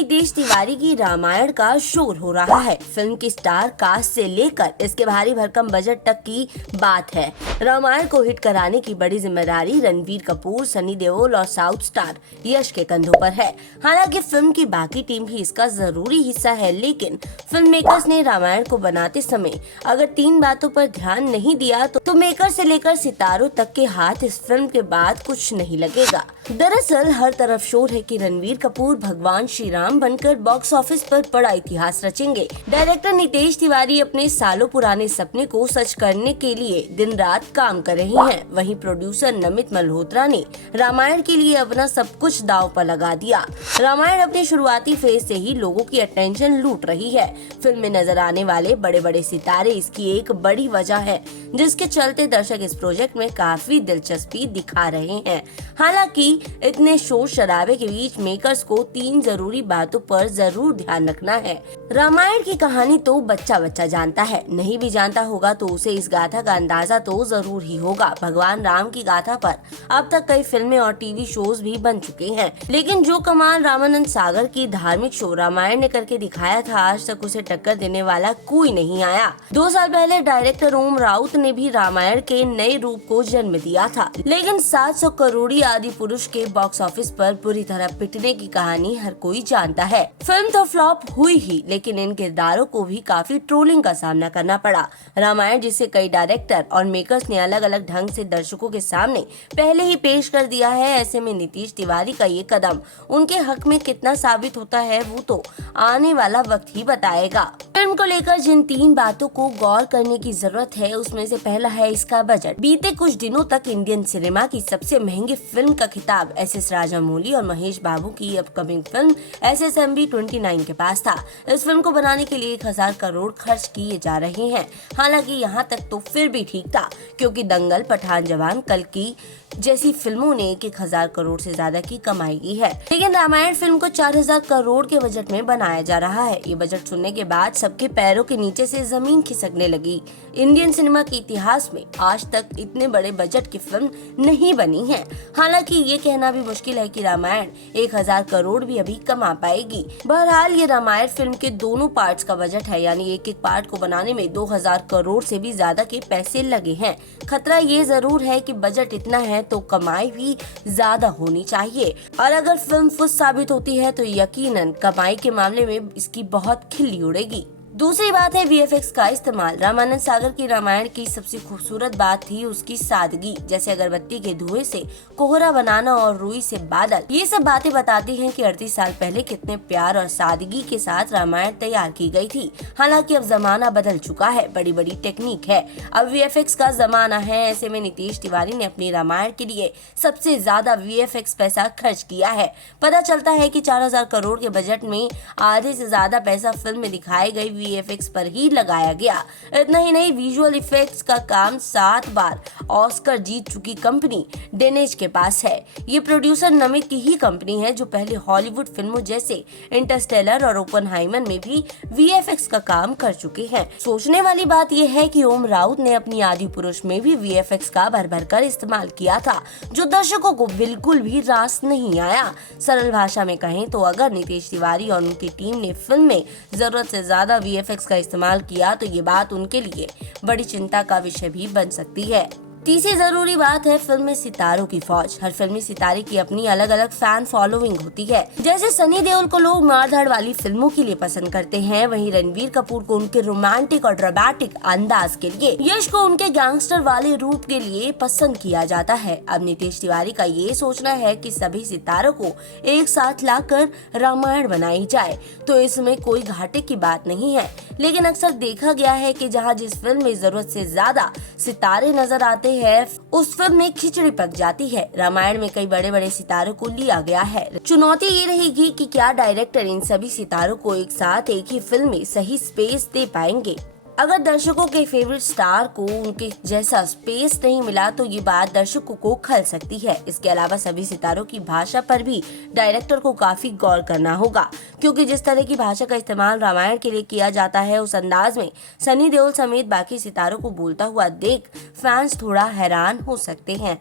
नितेश तिवारी की रामायण का शोर हो रहा है। फिल्म की स्टार कास्ट से लेकर इसके भारी भरकम बजट तक की बात है। रामायण को हिट कराने की बड़ी जिम्मेदारी रणवीर कपूर, सनी देओल और साउथ स्टार यश के कंधों पर है। हालांकि फिल्म की बाकी टीम भी इसका जरूरी हिस्सा है, लेकिन फिल्म मेकर्स ने रामायण को बनाते समय अगर 3 बातों पर ध्यान नहीं दिया तो मेकर से लेकर सितारों तक के हाथ इस फिल्म के बाद कुछ नहीं लगेगा। दरअसल हर तरफ शोर है कि रणवीर कपूर भगवान श्री राम बनकर बॉक्स ऑफिस पर बड़ा इतिहास रचेंगे। डायरेक्टर नितेश तिवारी अपने सालों पुराने सपने को सच करने के लिए दिन रात काम कर रही हैं। वहीं प्रोड्यूसर नमित मल्होत्रा ने रामायण के लिए अपना सब कुछ दांव पर लगा दिया। रामायण अपने शुरुआती फेज से ही लोगों की अटेंशन लूट रही है। फिल्म में नजर आने वाले बड़े बड़े सितारे इसकी एक बड़ी वजह है, जिसके चलते दर्शक इस प्रोजेक्ट में काफी दिलचस्पी दिखा रहे हैं। हालांकि इतने शोर शराबे के बीच मेकर्स को 3 जरूरी बातों पर जरूर ध्यान रखना है। रामायण की कहानी तो बच्चा बच्चा जानता है, नहीं भी जानता होगा तो उसे इस गाथा का अंदाजा तो जरूर ही होगा। भगवान राम की गाथा पर अब तक कई फिल्में और टीवी शोज भी बन चुके हैं, लेकिन जो कमाल रामानंद सागर की धार्मिक शो रामायण ने करके दिखाया था, आज तक उसे टक्कर देने वाला कोई नहीं आया। 2 साल पहले डायरेक्टर ओम राउत ने भी रामायण के नए रूप को जन्म दिया था, लेकिन 700 करोड़ी आदि पुरुष के बॉक्स ऑफिस पर बुरी तरह पिटने की कहानी हर कोई जानता है। फिल्म तो फ्लॉप हुई ही, लेकिन इन किरदारों को भी काफी ट्रोलिंग का सामना करना पड़ा। रामायण जिसे कई डायरेक्टर और मेकर्स ने अलग अलग ढंग से दर्शकों के सामने पहले ही पेश कर दिया है, ऐसे में नितेश तिवारी का ये कदम उनके हक में कितना साबित होता है वो तो आने वाला वक्त ही बताएगा। फिल्म को लेकर जिन 3 बातों को गौर करने की जरूरत है, उसमें से पहला है इसका बजट। बीते कुछ दिनों तक इंडियन सिनेमा की सबसे महंगी फिल्म का खिताब एस.एस. राजामौली और महेश बाबू की अपकमिंग फिल्म SSMB 29 के पास था। इस फिल्म को बनाने के लिए 1000 करोड़ खर्च किए जा रहे हैं। हालांकि यहाँ तक तो फिर भी ठीक था, क्योंकि दंगल, पठान, जवान, कल की जैसी फिल्मों ने 1000 करोड़ से ज्यादा की कमाई की है। लेकिन रामायण फिल्म को 4000 करोड़ के बजट में बनाया जा रहा है। ये बजट सुनने के बाद सबके पैरों के नीचे से जमीन खिसकने लगी। इंडियन सिनेमा के इतिहास में आज तक इतने बड़े बजट की फिल्म नहीं बनी है। हालांकि ये कहना भी मुश्किल है कि रामायण 1000 करोड़ भी अभी कमा पाएगी। बहरहाल ये रामायण फिल्म के दोनों पार्ट्स का बजट है, यानी एक एक पार्ट को बनाने में 2000 करोड़ से भी ज्यादा के पैसे लगे हैं। खतरा ये जरूर है कि बजट इतना है तो कमाई भी ज्यादा होनी चाहिए, और अगर फिल्म फुस साबित होती है तो यकीनन कमाई के मामले में इसकी बहुत खिल्ली उड़ेगी। दूसरी बात है VFX का इस्तेमाल। रामानंद सागर की रामायण की सबसे खूबसूरत बात थी उसकी सादगी, जैसे अगरबत्ती के धुएं से कोहरा बनाना और रुई से बादल। ये सब बातें बताती हैं कि 38 साल पहले कितने प्यार और सादगी के साथ रामायण तैयार की गई थी। हालांकि अब जमाना बदल चुका है, बड़ी बड़ी टेक्निक है, अब VFX का जमाना है। ऐसे में नितेश तिवारी ने अपनी रामायण के लिए सबसे ज्यादा VFX पैसा खर्च किया है। पता चलता है कि 4000 करोड़ के बजट में आधे से ज्यादा पैसा फिल्म में दिखाई गई VFX पर ही लगाया गया। इतना ही नहीं, विजुअल इफेक्ट्स का काम 7 बार ऑस्कर जीत चुकी कंपनी डेनेज के पास है। ये प्रोड्यूसर नमित की ही कंपनी है, जो पहले हॉलीवुड फिल्मों जैसे इंटरस्टेलर और ओपनहाइमर में भी VFX का काम कर चुके हैं। सोचने वाली बात यह है कि ओम राउत ने अपनी आदि पुरुष में भी VFX का भर भर कर इस्तेमाल किया था, जो दर्शकों को बिल्कुल भी रास नहीं आया। सरल भाषा में कहें तो अगर नितेश तिवारी और उनकी टीम ने फिल्म में जरूरत से ज्यादा VFX का इस्तेमाल किया तो ये बात उनके लिए बड़ी चिंता का विषय भी बन सकती है। तीसरी जरूरी बात है फिल्म में सितारों की फौज। हर फिल्मी सितारे की अपनी अलग अलग फैन फॉलोइंग होती है। जैसे सनी देओल को लोग मारधाड़ वाली फिल्मों के लिए पसंद करते हैं, वहीं रणवीर कपूर को उनके रोमांटिक और ड्रामेटिक अंदाज के लिए, यश को उनके गैंगस्टर वाले रूप के लिए पसंद किया जाता है। अब नितेश तिवारी का ये सोचना है कि सभी सितारों को एक साथ लाकर रामायण बनाई जाए, तो इसमें कोई घाटे की बात नहीं है। लेकिन अक्सर देखा गया है कि जहाँ जिस फिल्म में जरूरत से ज्यादा सितारे नजर आते है, उस फिल्म में खिचड़ी पक जाती है। रामायण में कई बड़े बड़े सितारों को लिया गया है। चुनौती ये रहेगी कि क्या डायरेक्टर इन सभी सितारों को एक साथ एक ही फिल्म में सही स्पेस दे पाएंगे। अगर दर्शकों के फेवरेट स्टार को उनके जैसा स्पेस नहीं मिला तो ये बात दर्शकों को खल सकती है। इसके अलावा सभी सितारों की भाषा पर भी डायरेक्टर को काफी गौर करना होगा, क्योंकि जिस तरह की भाषा का इस्तेमाल रामायण के लिए किया जाता है, उस अंदाज में सनी देओल समेत बाकी सितारों को बोलता हुआ देख फैंस थोड़ा हैरान हो सकते हैं।